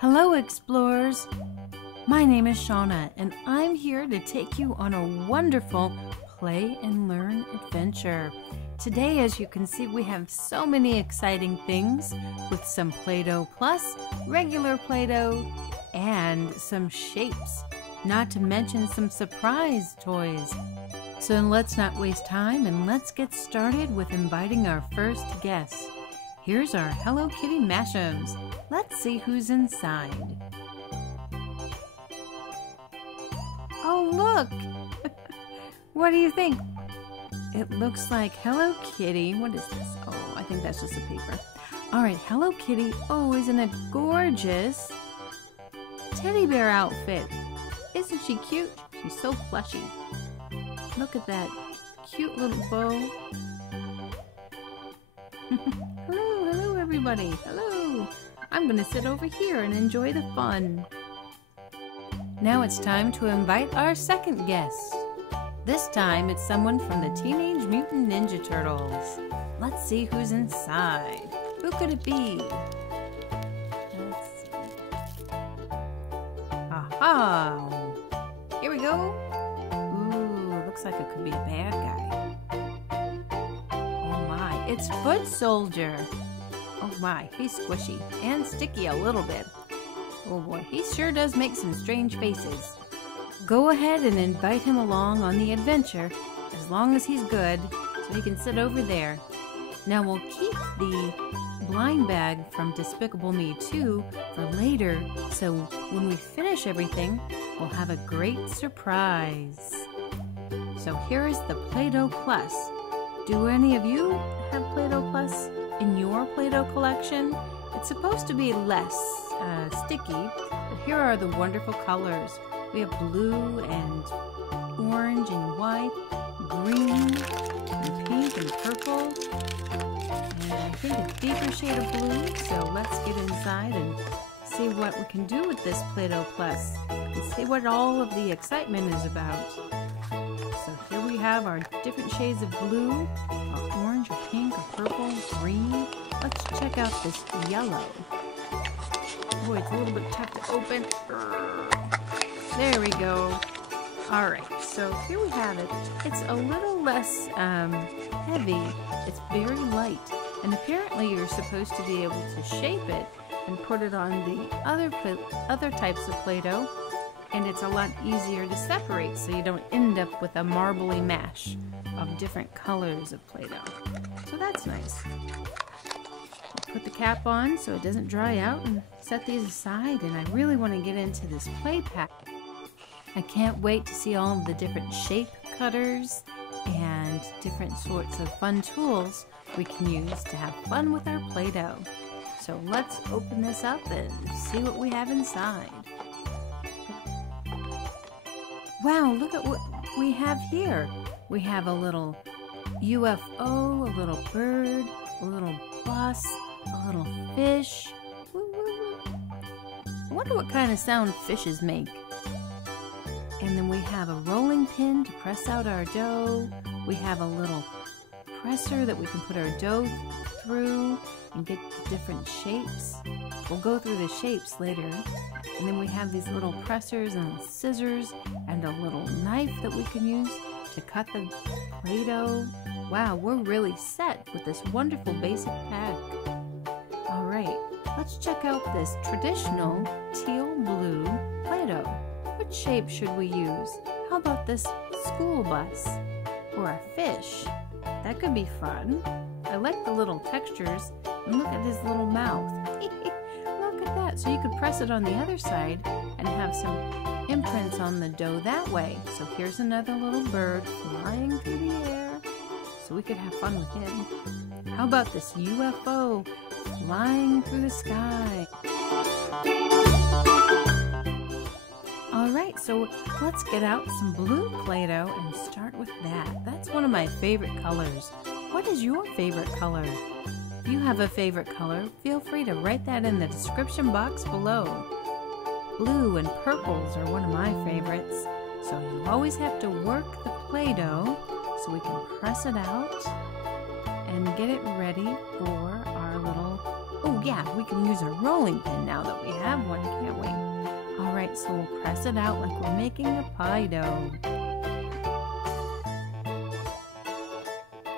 Hello explorers! My name is Shauna and I'm here to take you on a wonderful play and learn adventure. Today, as you can see, we have so many exciting things with some Play-Doh plus, regular Play-Doh, and some shapes, not to mention some surprise toys. So let's not waste time and let's get started with inviting our first guest. Here's our Hello Kitty Mashems. Let's see who's inside. Oh, look! What do you think? It looks like Hello Kitty. What is this? Oh, I think that's just a paper. All right, Hello Kitty. Oh, isn't it gorgeous? Teddy bear outfit. Isn't she cute? She's so plushy. Look at that cute little bow. Hello everybody. Hello. I'm gonna sit over here and enjoy the fun. Now it's time to invite our second guest. This time it's someone from the Teenage Mutant Ninja Turtles. Let's see who's inside. Who could it be? Let's see. Aha! Here we go. Ooh, looks like it could be a bad guy. Oh my, it's Foot Soldier. Oh my, he's squishy and sticky a little bit. Oh boy, he sure does make some strange faces. Go ahead and invite him along on the adventure, as long as he's good, so he can sit over there. Now we'll keep the blind bag from Despicable Me2 for later, so when we finish everything, we'll have a great surprise. So here is the Play-Doh Plus. Do any of you have Play-Doh Plus in your Play-Doh collection? It's supposed to be less sticky, but here are the wonderful colors. We have blue and orange and white, green and pink and purple, and I think a deeper shade of blue. So let's get inside and see what we can do with this Play-Doh Plus and see what all of the excitement is about. So here we have our different shades of blue, our orange or pink or purple, green. Let's check out this yellow. Oh, it's a little bit tough to open. There we go. Alright, so here we have it. It's a little less heavy. It's very light. And apparently you're supposed to be able to shape it and put it on the other types of Play-Doh. And it's a lot easier to separate so you don't end up with a marbly mash of different colors of Play-Doh. So that's nice. Put the cap on so it doesn't dry out and set these aside, and I really want to get into this play pack. I can't wait to see all of the different shape cutters and different sorts of fun tools we can use to have fun with our Play-Doh. So let's open this up and see what we have inside. Wow, look at what we have here. We have a little UFO, a little bird, a little bus, a little fish. Woo, woo, woo. I wonder what kind of sound fishes make. And then we have a rolling pin to press out our dough. We have a little presser that we can put our dough through and get the different shapes. We'll go through the shapes later. And then we have these little pressers and scissors and a little knife that we can use to cut the Play-Doh. Wow, we're really set with this wonderful basic pack. Alright, let's check out this traditional teal blue Play-Doh. What shape should we use? How about this school bus? Or a fish? That could be fun. I like the little textures. And look at his little mouth. Look at that. So you could press it on the other side and have some imprints on the dough that way. So here's another little bird flying through the air. So we could have fun with him. How about this UFO flying through the sky? Alright, so let's get out some blue Play-Doh and start with that. That's one of my favorite colors. What is your favorite color? If you have a favorite color, feel free to write that in the description box below. Blue and purples are one of my favorites. So you always have to work the Play-Doh so we can press it out and get it ready for our little... Oh yeah, we can use our rolling pin now that we have one, can't we? All right, so we'll press it out like we're making a pie dough.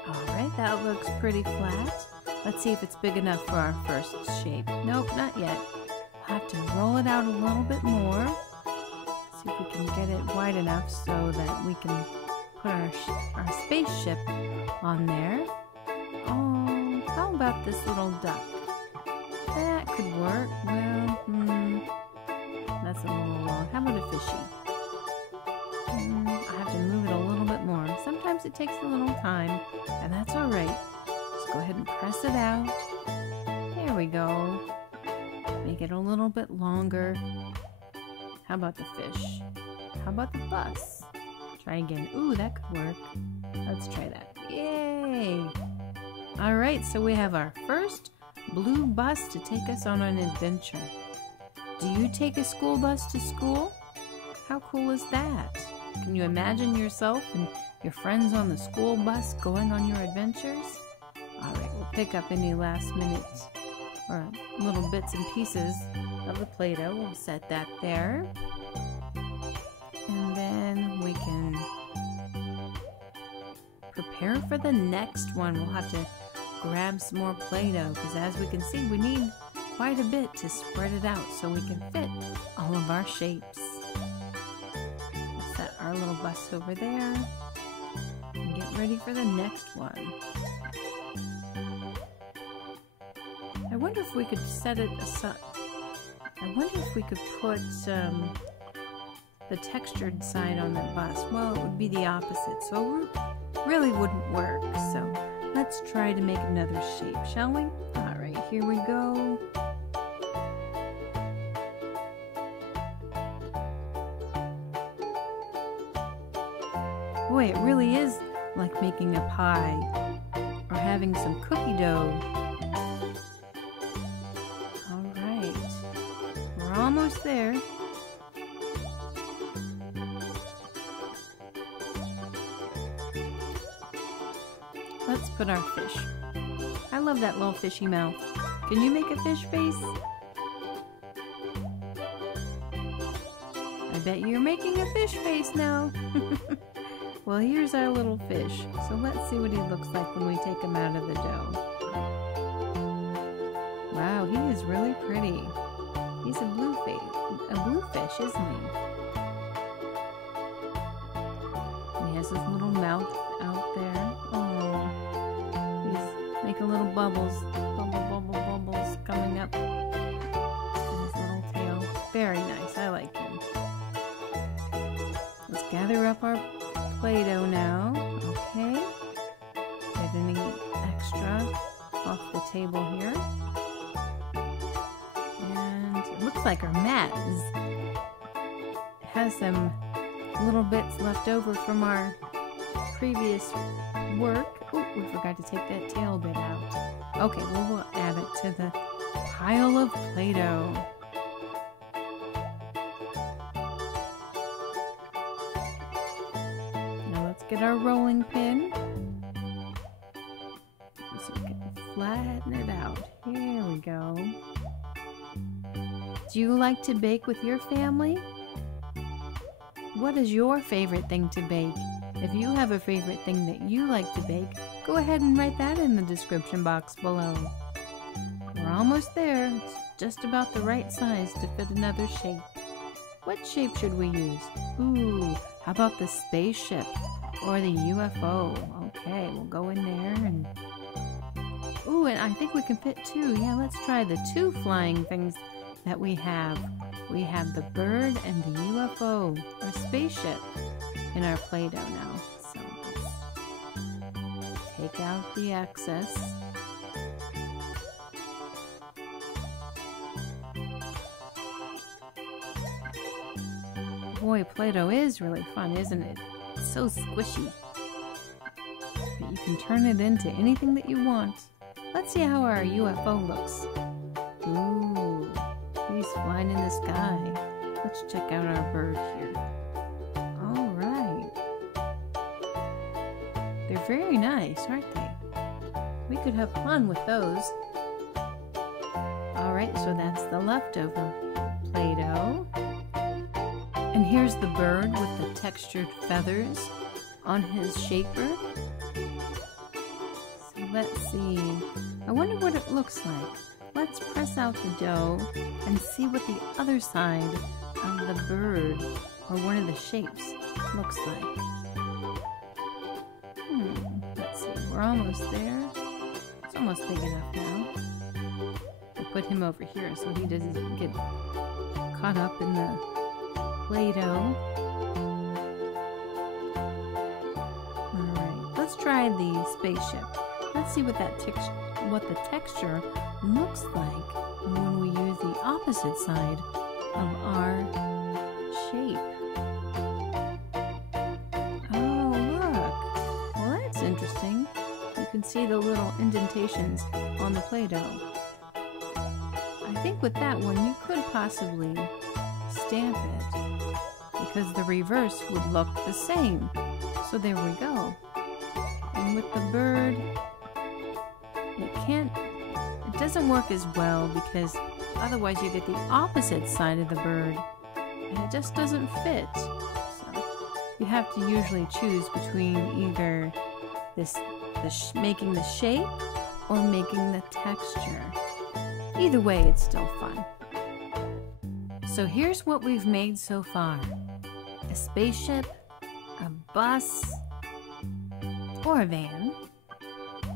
All right, that looks pretty flat. Let's see if it's big enough for our first shape. Nope, not yet. We'll have to roll it out a little bit more. See if we can get it wide enough so that we can put our spaceship on there. Oh, how about this little duck? That could work. Well, that's a little long. How about a fishy? I have to move it a little bit more. Sometimes it takes a little time, and that's all right. Just go ahead and press it out. There we go. Make it a little bit longer. How about the fish? How about the bus? Try again. Ooh, that could work. Let's try that. Yay! All right, so we have our first blue bus to take us on an adventure. Do you take a school bus to school? How cool is that? Can you imagine yourself and your friends on the school bus going on your adventures? All right, we'll pick up any last minute or little bits and pieces of the Play-Doh. We'll set that there. And then we can prepare for the next one. We'll have to grab some more Play-Doh because as we can see, we need quite a bit to spread it out so we can fit all of our shapes. We'll set our little bus over there and get ready for the next one. I wonder if we could set it aside. I wonder if we could put the textured side on the bus. Well, it would be the opposite, so it really wouldn't work. So let's try to make another shape, shall we? All right, here we go. Boy, it really is like making a pie or having some cookie dough. All right, we're almost there. Let's put our fish. I love that little fishy mouth. Can you make a fish face? I bet you're making a fish face now. Well, here's our little fish. So let's see what he looks like when we take him out of the dough. Wow, he is really pretty. He's a blue fish, isn't he? He has his little mouth out there. Oh, he's making little bubbles, bubbles coming up in his little tail. Very nice. I like him. Let's gather up our Play-Doh now. Okay. Get any extra off the table here. And it looks like our mat has some little bits left over from our previous work. Oh, we forgot to take that tail bit out. Okay, well, we'll add it to the pile of Play-Doh. Now let's get our rolling pin so we can flatten it out. Here we go. Do you like to bake with your family? What is your favorite thing to bake? If you have a favorite thing that you like to bake, go ahead and write that in the description box below. We're almost there. It's just about the right size to fit another shape. What shape should we use? Ooh, how about the spaceship or the UFO? Okay, we'll go in there and... Ooh, and I think we can fit two. Yeah, let's try the two flying things that we have. We have the bird and the UFO, or spaceship, in our Play-Doh now. So let's take out the excess. Boy, Play-Doh is really fun, isn't it? It's so squishy. But you can turn it into anything that you want. Let's see how our UFO looks. Ooh. He's flying in the sky. Let's check out our bird here. All right. They're very nice, aren't they? We could have fun with those. Alright, so that's the leftover Play-Doh. And here's the bird with the textured feathers on his shaper. So let's see. I wonder what it looks like. Let's press out the dough and see what the other side of the bird or one of the shapes looks like. Let's see, we're almost there. It's almost big enough now. We'll put him over here so he doesn't get caught up in the Play-Doh. Alright, let's try the spaceship. Let's see what the texture looks like when we use the opposite side of our shape. Oh, look! Well, that's interesting. You can see the little indentations on the Play-Doh. I think with that one you could possibly stamp it because the reverse would look the same. So there we go. And with the bird, it doesn't work as well because otherwise you get the opposite side of the bird and it just doesn't fit. So you have to usually choose between either making the shape or making the texture. Either way, it's still fun. So here's what we've made so far. A spaceship, a bus, or a van,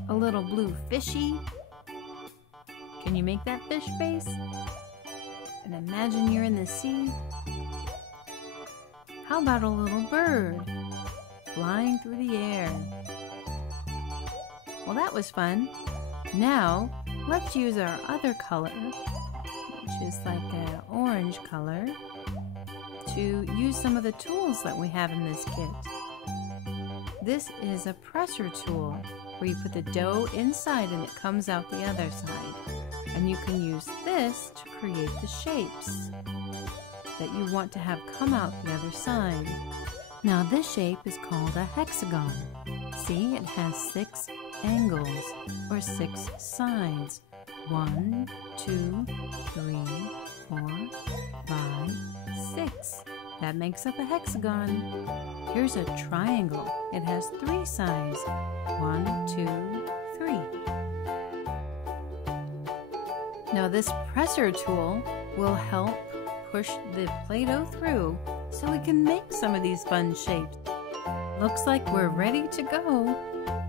a little blue fishy. Can you make that fish face? And imagine you're in the sea. How about a little bird flying through the air? Well, that was fun. Now, let's use our other color, which is like an orange color, to use some of the tools that we have in this kit. This is a presser tool where you put the dough inside and it comes out the other side. And you can use this to create the shapes that you want to have come out the other side. Now this shape is called a hexagon. See, it has 6 angles or 6 sides. 1, 2, 3, 4, 5, 6. That makes up a hexagon. Here's a triangle. It has 3 sides. 1, 2, 3. Now this presser tool will help push the Play-Doh through so we can make some of these fun shapes. Looks like we're ready to go.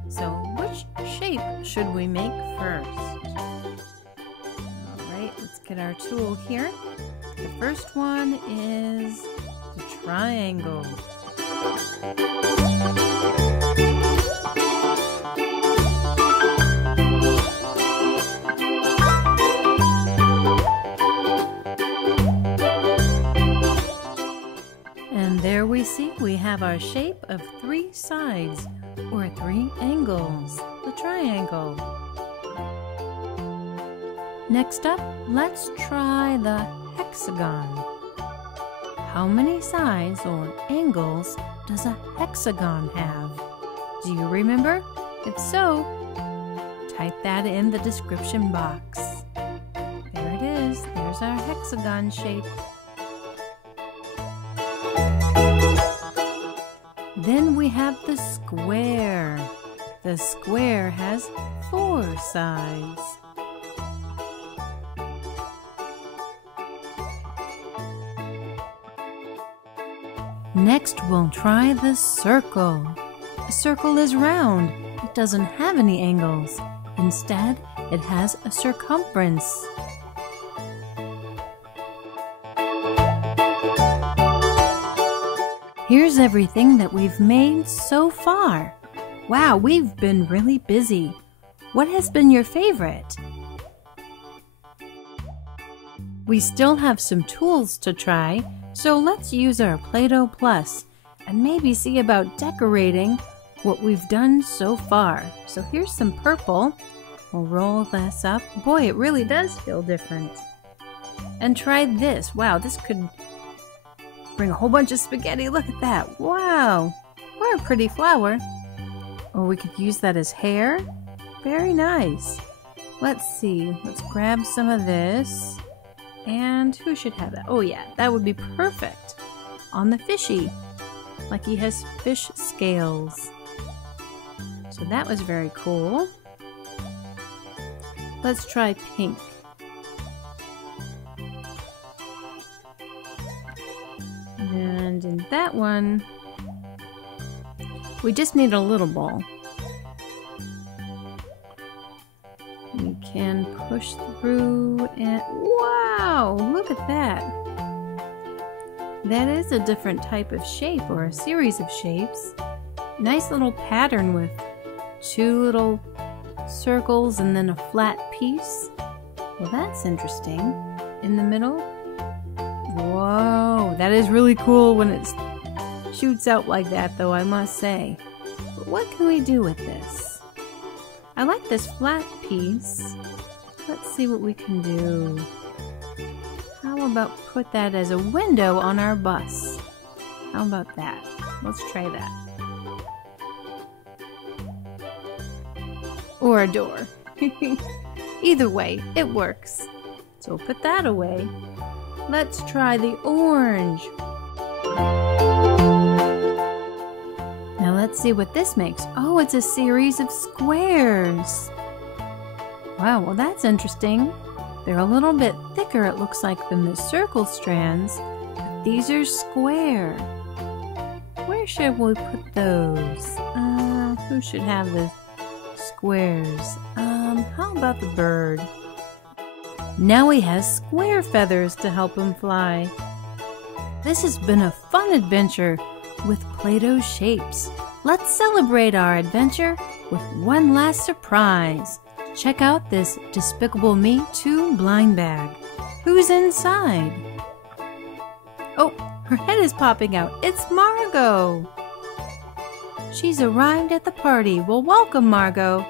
So which shape should we make first? Alright, let's get our tool here. The first one is the triangle. And there we see we have our shape of 3 sides or 3 angles, the triangle. Next up, let's try the hexagon. How many sides or angles does a hexagon have? Do you remember? If so, type that in the description box. There it is. There's our hexagon shape. Then we have the square. The square has 4 sides. Next, we'll try the circle. A circle is round. It doesn't have any angles. Instead, it has a circumference. Here's everything that we've made so far. Wow, we've been really busy. What has been your favorite? We still have some tools to try, so let's use our Play-Doh Plus and maybe see about decorating what we've done so far. So here's some purple. We'll roll this up. Boy, it really does feel different. And try this. Wow, this could bring a whole bunch of spaghetti. Look at that. Wow. Or a pretty flower. Or we could use that as hair. Very nice. Let's see. Let's grab some of this. And who should have that? Oh yeah, that would be perfect on the fishy. Like he has fish scales. So that was very cool. Let's try pink. And in that one, we just need a little ball. We can push through and wow, look at that. That is a different type of shape or a series of shapes. Nice little pattern with 2 little circles and then a flat piece. Well, that's interesting. In the middle. Whoa, that is really cool when it shoots out like that, though, I must say. But what can we do with this? I like this flat piece. Let's see what we can do. How about put that as a window on our bus? How about that? Let's try that. Or a door. Either way, it works. So we'll put that away. Let's try the orange. Now let's see what this makes. Oh, it's a series of squares. Wow, well that's interesting. They're a little bit thicker, it looks like, than the circle strands, but these are square. Where should we put those? Who should have the squares? How about the bird? Now he has square feathers to help him fly. This has been a fun adventure with Play-Doh shapes. Let's celebrate our adventure with one last surprise. Check out this Despicable Me2 blind bag. Who's inside? Oh, her head is popping out. It's Margot. She's arrived at the party. Well, welcome, Margot.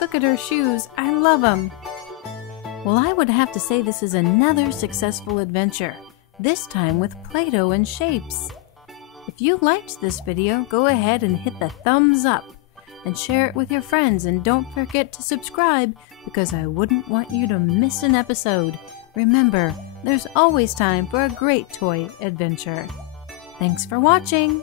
Look at her shoes. I love them. Well, I would have to say this is another successful adventure, this time with Play-Doh and shapes. If you liked this video, go ahead and hit the thumbs up and share it with your friends, and don't forget to subscribe because I wouldn't want you to miss an episode. Remember, there's always time for a great toy adventure. Thanks for watching!